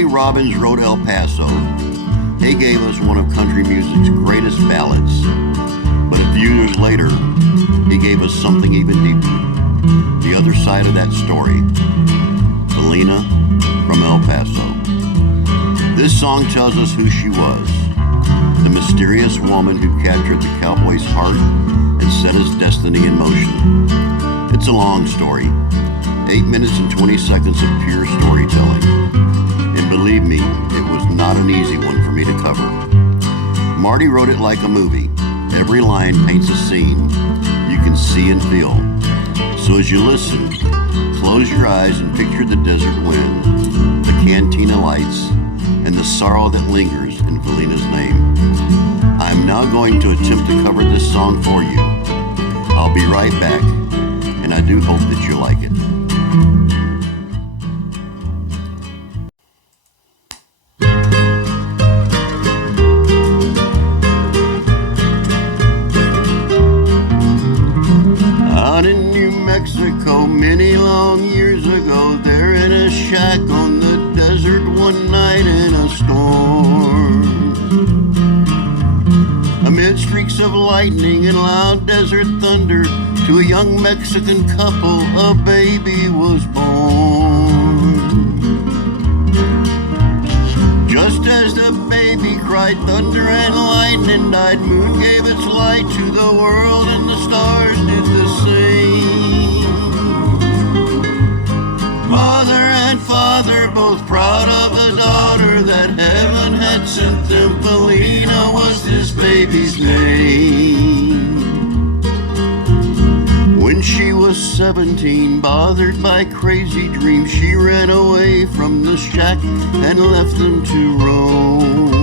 Marty Robbins wrote El Paso, he gave us one of country music's greatest ballads. But a few years later, he gave us something even deeper. The other side of that story. Faleena from El Paso. This song tells us who she was. The mysterious woman who captured the cowboy's heart and set his destiny in motion. It's a long story. 8 minutes and 20 seconds of pure storytelling. And believe me, it was not an easy one for me to cover. Marty wrote it like a movie. Every line paints a scene you can see and feel. So as you listen, close your eyes and picture the desert wind, the cantina lights, and the sorrow that lingers in Faleena's name. I am now going to attempt to cover this song for you. I'll be right back, and I do hope that you like it. Out in New Mexico, many long years ago, there in a shack on the desert one night in a storm. Amid streaks of lightning and loud desert thunder, to a young Mexican couple, a baby was born. Just as the baby cried, thunder and lightning died, moon gave its light to the world and the stars did the same. Mother and father both proud of the daughter that heaven had sent them. Faleena was this baby's name. When she was 17, bothered by crazy dreams, she ran away from the shack and left them to roam.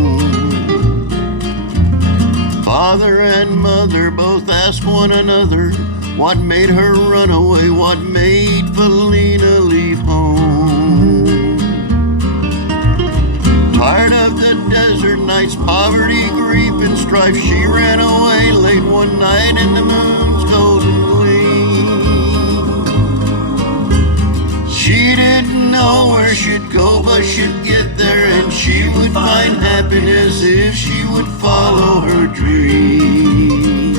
Father and mother both asked one another, what made her run away? What made Faleena leave home? Tired of the desert nights, poverty, grief, and strife, she ran away late one night in the moon's golden gleam. She didn't know where she'd go, but she'd get there, and she would find happiness if she would follow her dream.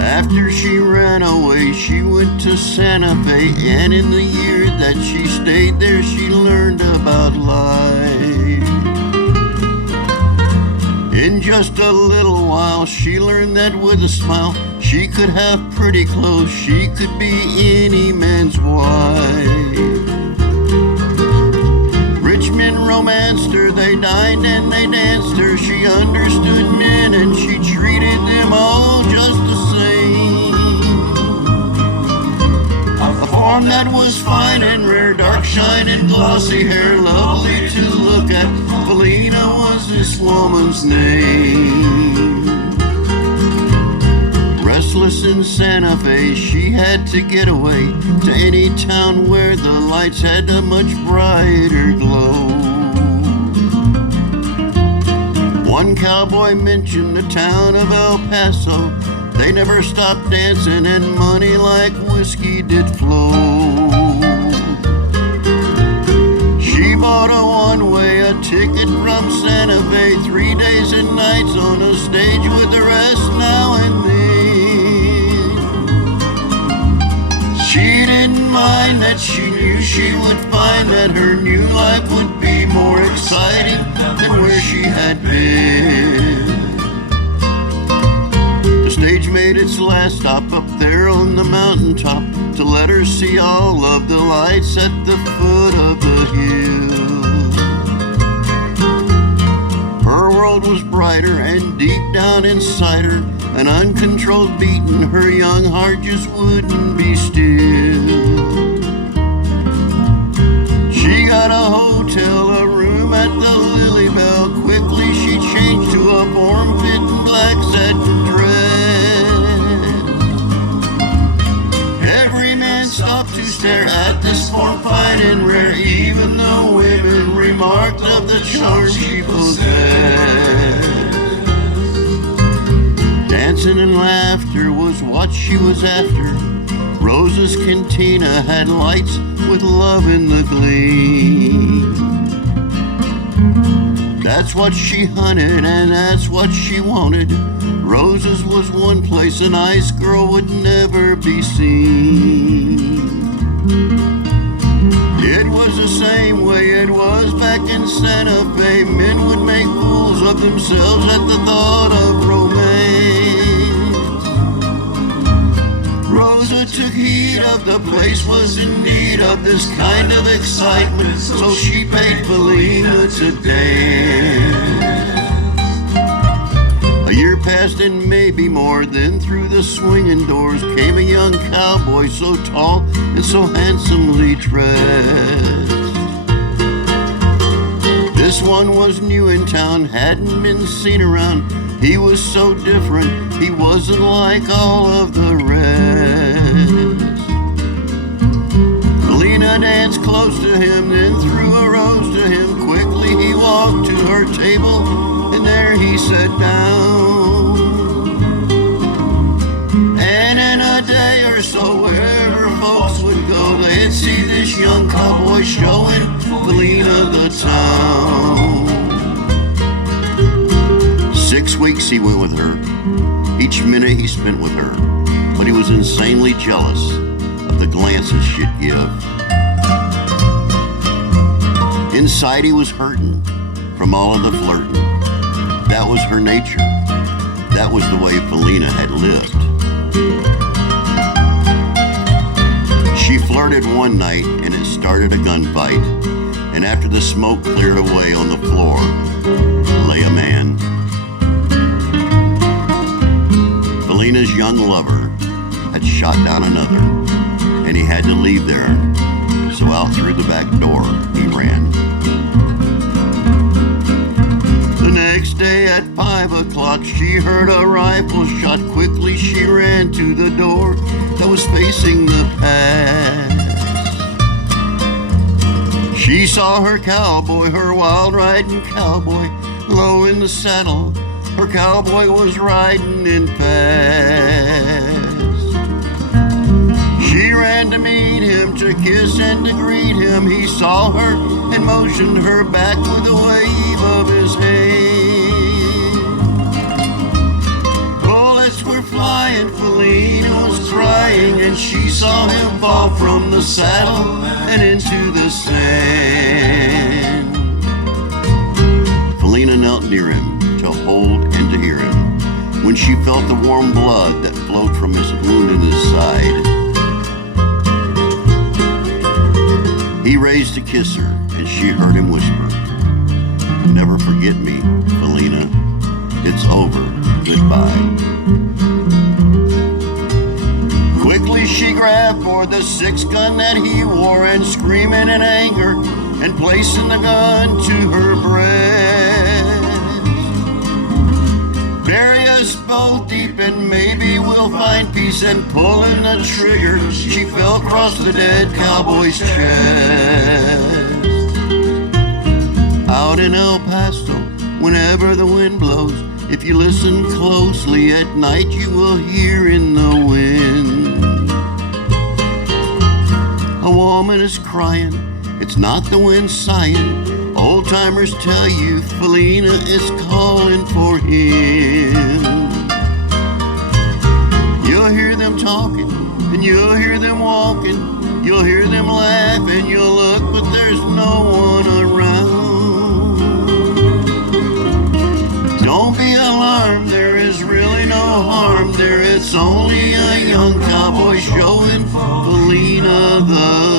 After she ran away, she went to Santa Fe, and in the year that she stayed there, she learned about life. In just a little while, she learned that with a smile, she could have pretty clothes, she could be any man's wife. Rich men romanced her, they dined and they danced her, she understood men and she treated them all just the same. A form that was fine and rare, dark shining, glossy hair, lovely to look at, Faleena was this woman's name. Restless in Santa Fe, she had to get away to any town where the lights had a much brighter glow. One cowboy mentioned the town of El Paso. They never stopped dancing and money like whiskey did flow. She bought a one-way, a ticket from Santa Fe, 3 days and nights on a stage with the rest now and then. She didn't mind that she knew she would find that her new life would be more exciting than where she had been. The stage made its last stop up there on the mountaintop to let her see all of the lights at the foot of the hill. Her world was brighter, and deep down inside her, an uncontrolled beating, her young heart just wouldn't be still. She got a hotel, a room at the Lily Bell. Quickly she changed to a form-fitting black satin dress. Every man stopped to stare at this form fine and rare, even though women remarked of the charm she possessed. Dancing and laughter was what she was after. Rose's cantina had lights with love in the gleam. That's what she hunted and that's what she wanted. Rose's was one place a nice girl would never be seen. It was the same way it was back in Santa Fe. Men would make fools of themselves at the thought of romance. Rosa took heed of the place was in need of this kind of excitement, so she paid Faleena to dance. A year passed and maybe more, then through the swinging doors came a young cowboy so tall and so handsomely dressed. This one was new in town, hadn't been seen around. He was so different, he wasn't like all of the rest. Faleena danced close to him, then threw a rose to him. Quickly he walked to her table, and there he sat down. And in a day or so, wherever folks would go, they'd see this young cowboy showing Faleena the town. 6 weeks he went with her, each minute he spent with her, but he was insanely jealous of the glances she'd give. Inside he was hurting from all of the flirting. That was her nature. That was the way Faleena had lived. She flirted one night and it started a gunfight. And after the smoke cleared away on the floor, lay a man. Faleena's young lover had shot down another, and he had to leave there. So out through the back door he ran. The next day at 5 o'clock, she heard a rifle shot. Quickly she ran to the door that was facing the pass. She saw her cowboy, her wild riding cowboy, low in the saddle. Her cowboy was riding in fast. She ran to meet him, to kiss and to greet him. He saw her and motioned her back with a wave of his hand. Bullets were flying, Faleena was crying, and she saw him fall from the saddle and into the sand. Faleena knelt near him to hold and to hear him, when she felt the warm blood that flowed from his wound in his side. He raised to kiss her, and she heard him whisper, "Never forget me, Faleena. It's over. Goodbye." Quickly she grabbed for the 6-gun that he wore, and screaming in anger and placing the gun to her breast. "Bury us both deep and maybe we'll find peace," and pulling the trigger she fell across the dead cowboy's chest. Out in El Paso, whenever the wind blows, if you listen closely at night you will hear in the wind. A woman is crying, it's not the wind sighing. Old timers tell you Faleena is calling for him. You'll hear them talking and you'll hear them walking. You'll hear them laugh and you'll look, but there's no one around. Don't be alarmed, there is really no harm there. It's only a young cowboy showing Faleena the